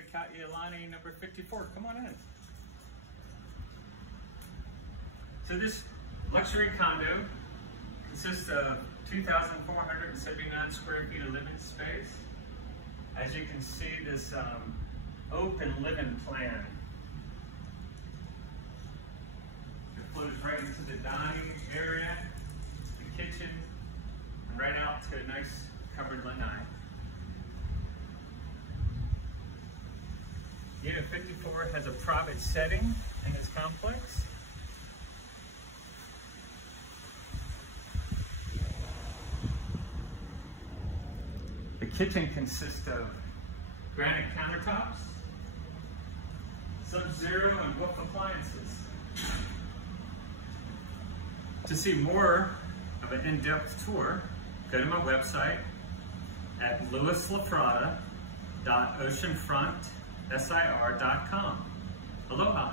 to Kauai number 54. Come on in. So this luxury condo consists of 2,479 square feet of living space. As you can see, this open living plan. It flows right into the dining area, the kitchen, and right out to a nice covered lanai. Unit 54 has a private setting in this complex. The kitchen consists of granite countertops, Sub-Zero and Bluff appliances. To see more of an in-depth tour, go to my website at lewislafrada.oceanfrontsir.com. Aloha.